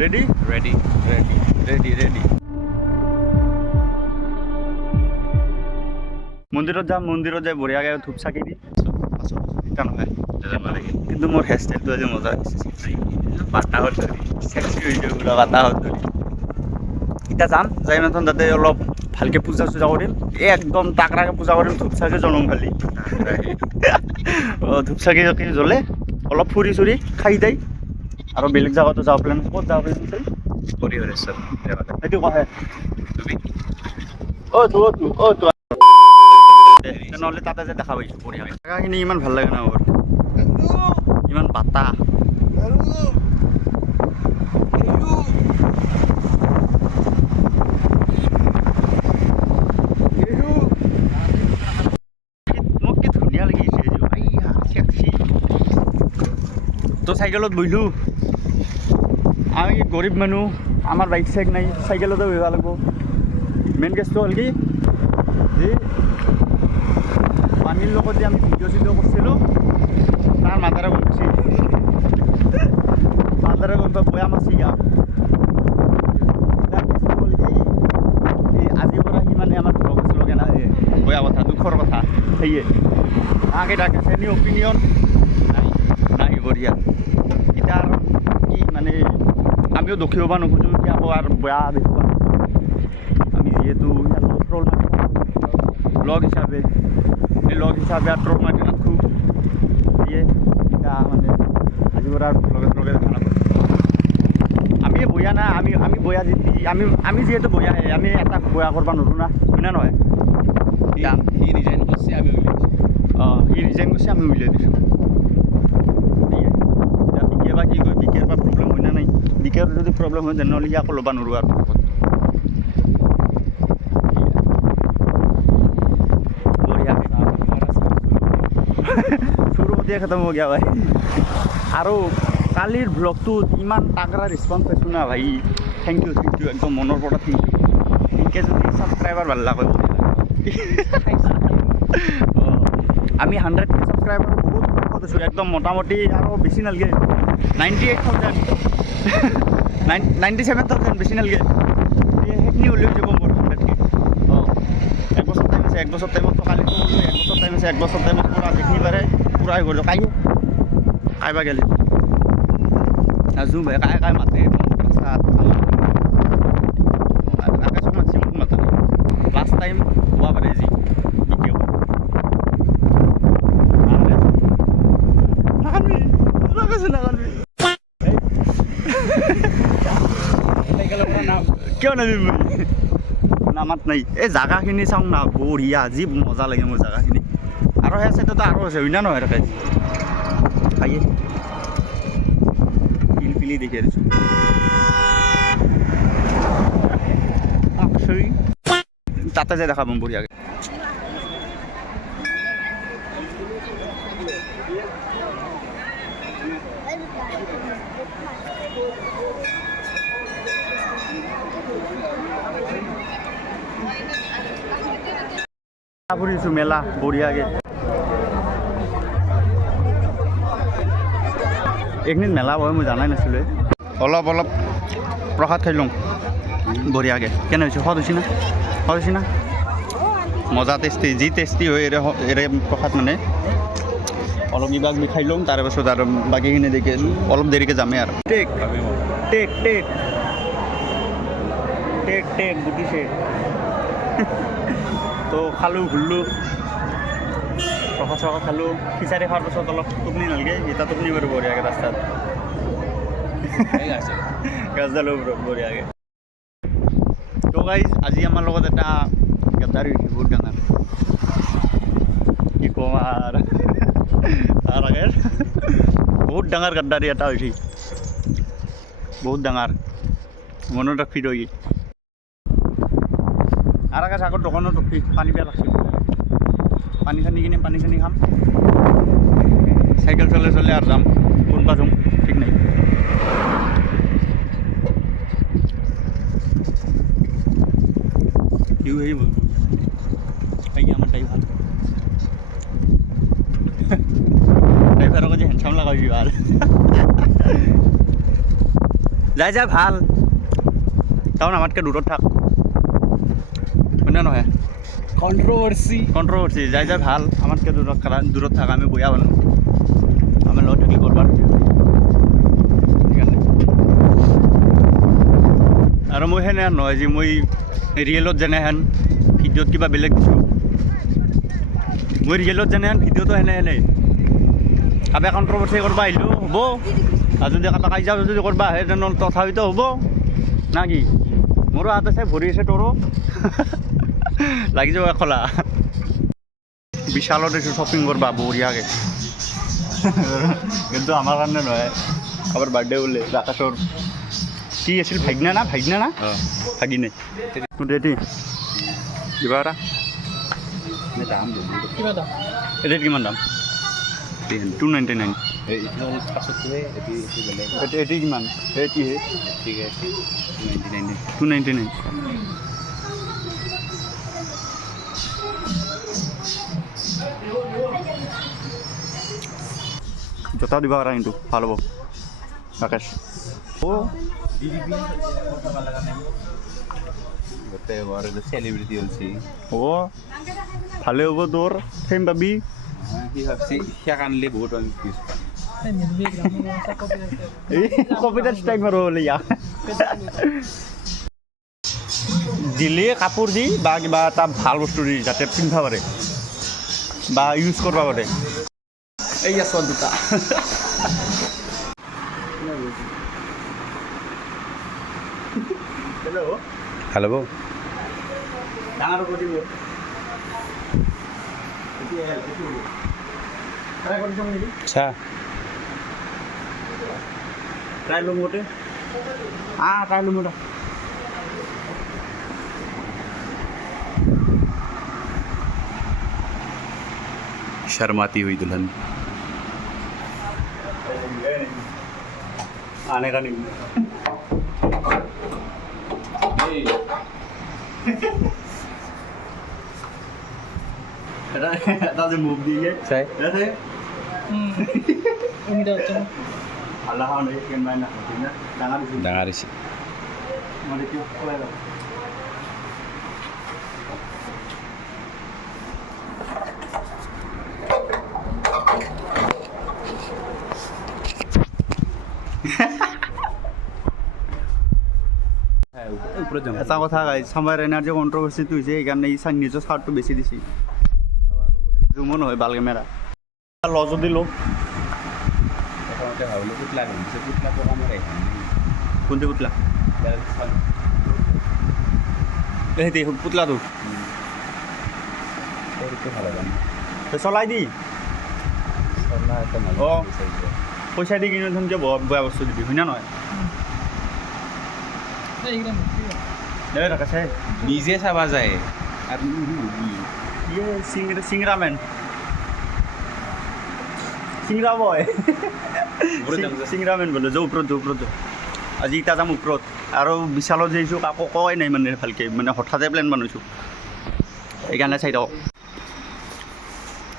ready ready ready ready ready মন্দিৰত যাম মন্দিৰত যাই বঢ়িয়াকৈ ধূপ চাকি দি এটা নহয় কিন্তু মোৰ হেয়াৰ ষ্টাইলটো আজি মজা হৈছে বাটাহত ধৰি চেক্সি হৈছে পুৰা বাটাহত ধৰি এতিয়া যাম যাই মাথোন তাতে অলপ ভালকৈ পূজা চূজা কৰিম একদম তাকৰাকৈ পূজা কৰিম ধূপ চাকি জ্বলাম খালি ধূপ চাকি জ্বলে অলপ ফুৰি চুৰি খাই যায় আৰু বেলেগ জাগাতো যাব প্লেন ক'ত যাব প্লেন আছে হৰিহৰেশ্বৰ সেইটো কহে তুমি নহ'লে তাতে যে দেখা পাইছোঁ বঢ়িয়া জেগাখিনি ইমান ভাল লাগে ন মোৰ ইমান বাটা মোক কি ধুনীয়া লাগিছে তো চাইকেলত বহিলোঁ আমি গৰীব মানুহ আমাৰ বাইক চাইক নাই চাইকেলতে বহিব লাগিব মেইন কেছটো হ'ল কি যে পানীৰ লগত যে আমি ভিডিঅ' চিডিঅ' কৰিছিলোঁ তাৰ মাতাৰে গম পাইছে মাতাৰে গম পাই বৈয়াম আছে ইয়াৰ হ'ল কি এই আজিৰ পৰা সি মানে আমাৰ ব্লগ আছিলগৈ নাই বয়া কথা দুখৰ কথা সেয়ে আগে তাকে চেনি অপিনিয়ন নাই নাই বঢ়িয়া এতিয়া কি মানে আমিও দুখী হ'ব নোখোজোঁ কি আকৌ আৰু বেয়া দেখিব আমি যিহেতু ট্ৰল মাৰি ব্লগ হিচাপে এই লগ হিচাপে আৰু ট্ৰল মাৰি নাথাকোঁ দিয়ে এতিয়া মানে আজিৰ পৰা লগে লগে দেখা নাপাওঁ আমি বয়া না আমি বয়া যদি আমি যিহেতু বয়াহে আমি এটা বয়া কৰিব নোৱাৰোঁ না হয় না নহয় সি ৰিজাইন কৰিছে আমি উলিয়াইছোঁ সি ৰিজাইন কৰিছে আমি উলিয়াই দিছোঁ এতিয়া বিকে বা কি কয় বিকেৰ বা প্ৰব্লেম হয় না নাই বিকেৰ যদি প্ৰব্লেম হয় তেনেহ'লে সি আকৌ ল'ব নোৱাৰোঁ আৰু শুৰুতে খতম হৈ গয়া ভাই আৰু কালিৰ ব্লগটোত ইমান তাগৰা ৰেছপন্স পাইছোঁ না ভাই থেংক ইউ একদম মনৰ পৰা থেংক ইউ এনেকৈ যদি ছাবস্ক্ৰাইবাৰ ভাল লাগে আমি 100 ছাবস্ক্ৰাইবাৰ বহুত সুখত আছোঁ একদম মোটামুটি আৰু বেছি নালাগে 98,000 97,000 বেছি নালাগে সেইখিনি উলিয়াই যাব মোৰ 100K এক বছৰ টাইম আছে এক বছৰ টাইমত কালিতো ওলো এক বছৰ টাইম আছে এক বছৰ টাইমত পৰা যিখিনি পাৰে পূৰা কৰি দিওঁ কাইবা গেলি জুম ভাই কাই মাতে ৰাস্তাত আকাশত মাতছি মোক মাতা নাই লাষ্ট টাইম হোৱা পাৰে যি কিয় নামিবি নামাত নাই এই জাগাখিনি চাওঁ না বঢ়িয়া যি মজা লাগে মোৰ জাগাখিনি আৰু সেই চাইডতো আৰু আছে হয় না নহয় তাকে খাইয়ে পিলি দেখি আহিছোঁ তাতে যাই দেখা পাম বঢ়িয়াকৈ ফুৰিছোঁ মেলা বঢ়িয়াকৈ এইখিনিত মেলা হয় মই জানাই নাছিলোঁ অলপ প্ৰসাদ খাই লওঁ বঢ়িয়াকৈ কেনে হৈছে সোৱাদ হৈছে না মজা টেষ্টি যি টেষ্টি হয় এৰে প্ৰসাদ মানে অলপ কিবা কিবি খাই লওঁ তাৰপাছত আৰু বাকীখিনি দেখি অলপ দেৰিকৈ যামেই আৰু টেক গুটিছে তো খালোঁ ঘূৰিলোঁ প্ৰসাদ খালোঁ খিচাৰি খোৱাৰ পাছত অলপ টোপনি নালাগে এতিয়া টোপনি বাৰু বঢ়িয়াকৈ ৰাস্তাত গাছডালো বঢ়িয়াকৈ তো গাইজ আজি আমাৰ লগত এটা গাদ্দাৰী বহুত ডাঙৰ কি ক'ম আৰু তাৰ আগে বহুত ডাঙৰ গাদ্দাৰী এটা হৈছে বহুত ডাঙৰ মনত ৰাখি তই আৰু আগে আগত দোকানত ৰখি পানী বেয়া লাগছে পানী চানি কিনে পানী চানি খাম চাইকেল চলে আৰু যাম কোনবা যাম ঠিক নাই ইউ হেৰি বলবো আমাৰ ড্ৰাইভাৰক যে হেণ্ডচাম লগাবি ভাল যাই যাই ভাল কাৰণ আমাতকৈ দূৰত থাক হয়নে নহয় কণ্ট্ৰভাৰ্চি যাই যাই ভাল আমাতকৈ দূৰত থাক আমি বঢ়িয়া মানুহ আমাৰ লগত থাকি কৰবাৰ সেইকাৰণে আৰু মই সেনে নহয় যে মই ৰিয়েলত যেনেহেন ভিডিঅ'ত কিবা বেলেগ দিছোঁ মই ৰিয়েলত যেনেহেন ভিডিঅ'টো সেনে কাবাই কণ্ট্ৰভাৰ্চি কৰিব আহিলেও হ'ব আৰু যদি কাবাই কাজিয়া যদি কৰিব আহে তেনেহ'লে তথাপিতো হ'ব না কি মোৰো হাত আছে ভৰি আছে তোৰো লাগি যাব খোলা বিশালত এইটো শ্বপিং কৰবা বঢ়িয়াকৈ কিন্তু আমাৰ কাৰণে নহয় কাৰোবাৰ বাৰ্থডে বোলে ৰাকেশৰ কি আছিল ভাগিনা না ভাগিনে দেটি কিবা এটা এতিয়া কিমান দাম 299 এটি কিমান এটিহে 299 জোতা দিবা পাৰা কিন্তু ভাল হ'ব ৰাকেশ সেলিব্ৰিটি হচ্ছে হ'ব ভালে হ'ব তোৰ ফেম পাবি কি ভাবছি সেয়া আনলে বহুত আমি ফিজ পাম এই কপিটাৰ ষ্ট্ৰাইক মাৰো বোলে ইয়াক দিলে কাপোৰ দি বা কিবা এটা ভাল বস্তু দি যাতে পিন্ধিব পাৰে বা ইউজ কৰিব পাৰে এই আছো দুটা হেল্ল' ভালো বউ ডাঙৰ কৰি দিব আচ্ছা ট্ৰাই ল'ম গোটে ট্ৰাই ল'ম গোটা शर्माती हुई दुल्हन आने का नहीं এটা যে মুভ দিয়ে চাই আছে আল্লাহ নেই কেন মাই না না ডাঙৰ হৈছে মানে কি কয় এটা কথা গাইছ আমাৰ এনাৰ্জি কণ্ট্ৰভাৰ্চিটো হৈছে সেইকাৰণে ই নিজৰ চাৰ্টটো বেছি দিছে জুমো নহয় ভাল কেমেৰা ল যদি ল ভাবিলো পুতলা পিন্ধিছে পুতলা কামৰে কোনটো পুতলা এই পুতলাটো ভালো চলাই দি অঁ পইচা দি কিনি ধৰক বেয়া বস্তু দিবি হয় না নহয় নিজে চাবা যায় আৰু চিংৰামেন চিংৰা বয় চিংৰামেন বোলে ওপৰত আজি ইটা যাম ওপৰত আৰু বিশালত যাইছোঁ কাকো কয় নাই মানে ভালকৈ মানে হঠাতে প্লেন বনাইছোঁ সেইকাৰণে চাই থাকক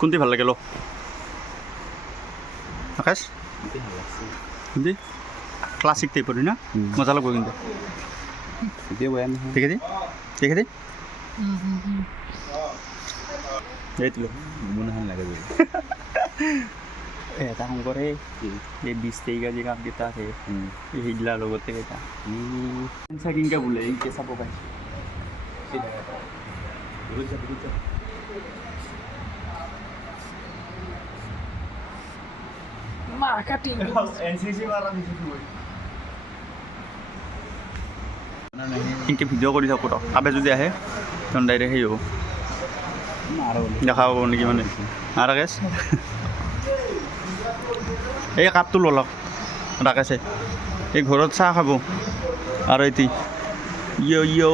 কোনটো ভাল লাগে ল আকাশ কোনটো ক্লাছিক টাইপৰ হয় না মজা লাগব কিন্তু ঠিক আছে এইটো মনহান লাগে এটা কাম কৰে এই 20 তাৰিখে যি কামকেইটা আছে সেইগিলাৰ লগতে কেইটা চাকিংকে বোলে এইকে চাব পাৰি ইনকে ভিডিঅ' কৰি থাকোঁ কাবে যদি আহে তখন ডাইৰেক্ট সেই হ'ব দেখা হ'ব নেকি মানে ৰাকেশ এই কাপটো ল'লক ৰাকেশে এই ঘৰত চাহ খাব আৰু এটি ইয়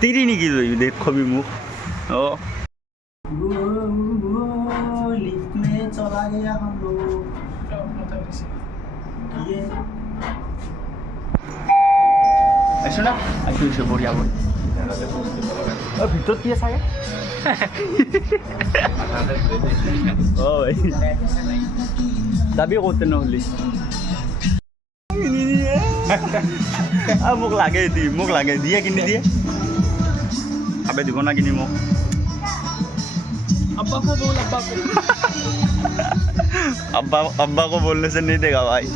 তিৰি নেকি দে খবি মোক অঁ আছো না আহিছে বঢ়িয়া ভিতৰত কি চাগে যাবি ক'ত তেনেহ'লে মোক লাগে মোক লাগে দিয়ে কিনি দিয়ে আবে দিব না কিনি মোক अब्बा को बोल अब्बा को अब्बा को बोलने से नहीं देगा भाई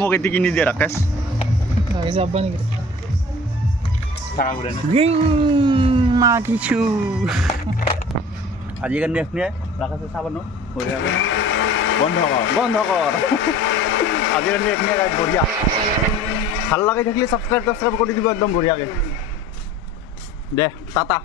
মোক এটি কিনি দিয়ে রাকেশ गाइस अब्बा नहीं करता টাকা ঘুরে না মা কিছু আজিকালি এখনি রাকেশে চাবান বন্ধ কর আজিকালি এখনি বঢ়িয়া ভাল লাগে থাকলে সাবস্ক্রাইব করে দিব একদম বঢ়িয়াকে দে টাটা